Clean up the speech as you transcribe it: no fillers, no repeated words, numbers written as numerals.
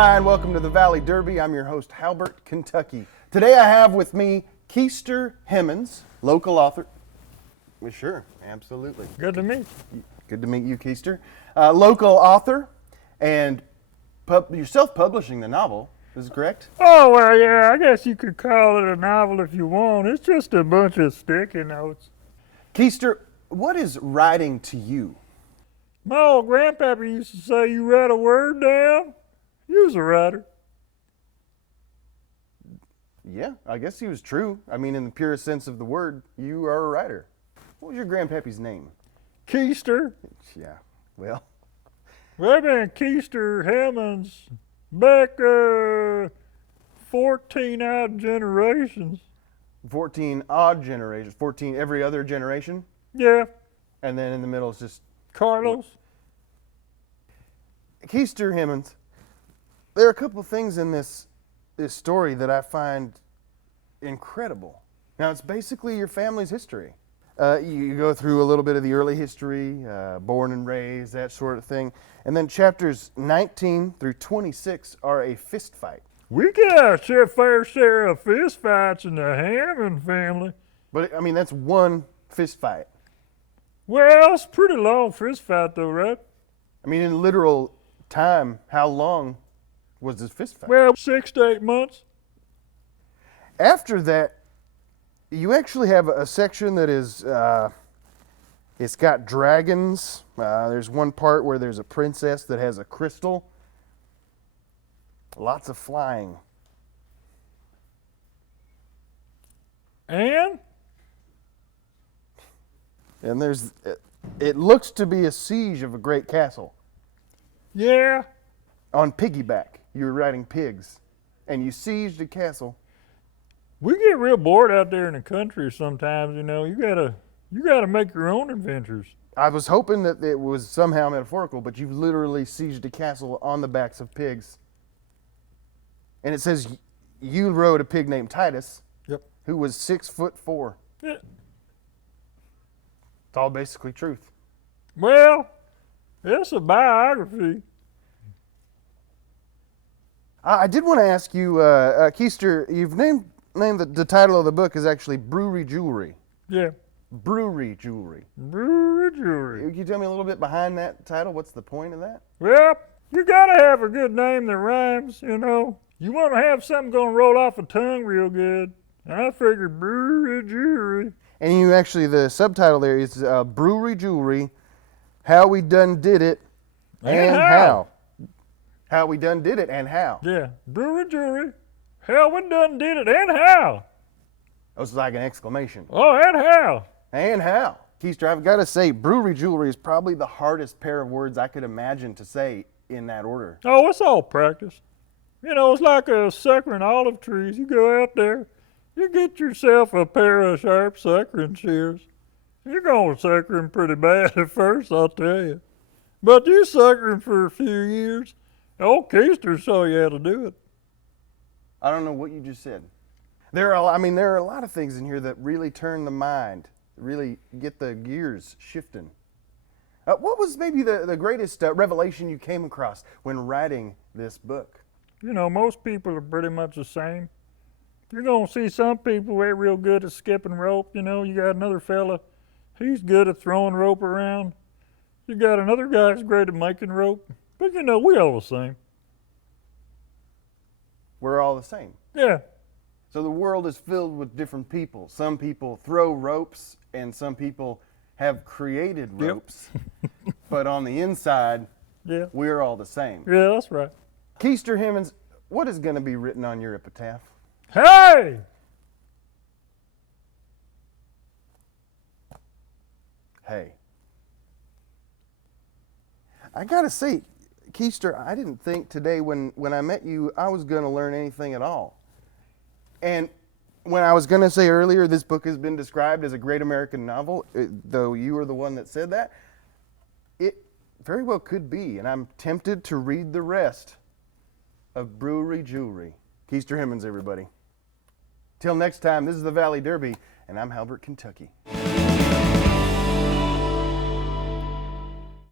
Hi, and welcome to the Valley Derby. I'm your host, Halbert, Kentucky. Today I have with me Keister Hemmons, local author. Sure, absolutely. Good to meet you. Good to meet you, Keister. Local author, and you're self-publishing the novel. Is this correct? Oh, well, yeah, I guess you could call it a novel if you want. It's just a bunch of sticky notes. Keister, what is writing to you? My old grandpappy used to say, you write a word down, you's a writer. Yeah, I guess he was true. I mean, in the purest sense of the word, you are a writer. What was your grandpappy's name? Keister. Yeah, well. I've been Keister Hemmons back 14 odd generations. 14 odd generations. 14 every other generation? Yeah. And then in the middle is just Carlos. Keister Hemmons. There are a couple of things in this story that I find incredible. Now, it's basically your family's history. You go through a little bit of the early history, born and raised, that sort of thing. And then chapters 19 through 26 are a fist fight. We got a fair share of fist fights in the Hammond family. But, I mean, that's one fist fight. Well, it's a pretty long fist fight, though, right? I mean, in literal time, how long was this fist fight? Well, 6 to 8 months. After that, you actually have a section that is, it's got dragons. There's one part where there's a princess that has a crystal. Lots of flying. And there's, it looks to be a siege of a great castle. yeah, On piggyback, you're riding pigs, and you sieged a castle. we get real bored out there in the country sometimes, you know. You gotta make your own adventures. I was hoping that it was somehow metaphorical, but you've literally sieged a castle on the backs of pigs. And it says you rode a pig named Titus, Yep. who was 6'4". Yeah. It's all basically truth. Well, it's a biography. I did want to ask you, Keister, you've named the title of the book is actually Brewery Jewelry. Yeah. Brewery Jewelry. Brewery jewelry. Can you tell me a little bit behind that title? What's the point of that? Well, you gotta have a good name that rhymes, you know. You want to have something gonna roll off the tongue real good. I figured brewery jewelry. And you actually, the subtitle there is Brewery Jewelry, How We Done Did It, and How. How We Done Did It, and How. Yeah, brewery jewelry. How we done did it, and how. That was like an exclamation. Oh, and how. And how. Keister, I've got to say, Brewery Jewelry is probably the hardest pair of words I could imagine to say in that order. Oh, it's all practice. You know, it's like a suckering olive trees. You go out there, you get yourself a pair of sharp suckering shears. You're going to sucker 'em pretty bad at first, I'll tell you. But you sucker 'em for a few years. Old Keister saw you how to do it. I don't know what you just said. There are a lot of things in here that really turn the mind, really get the gears shifting. What was maybe the greatest revelation you came across when writing this book? You know, most people are pretty much the same. You're going to see some people who ain't real good at skipping rope. You know, you got another fella, he's good at throwing rope around. You got another guy who's great at making rope. But, you know, we all the same. We're all the same. Yeah. So the world is filled with different people. Some people throw ropes, and some people have created ropes. But on the inside, Yeah. we're all the same. Yeah, that's right. Keister Hemmons, what is going to be written on your epitaph? Hey! Hey. I got to say, Keister, I didn't think today when I met you I was going to learn anything at all. And when I was going to say earlier this book has been described as a great American novel, though you were the one that said that, it very well could be. And I'm tempted to read the rest of Brewery Jewelry. Keister Hemmons, everybody. Till next time, this is the Valley Derby, and I'm Halbert, Kentucky.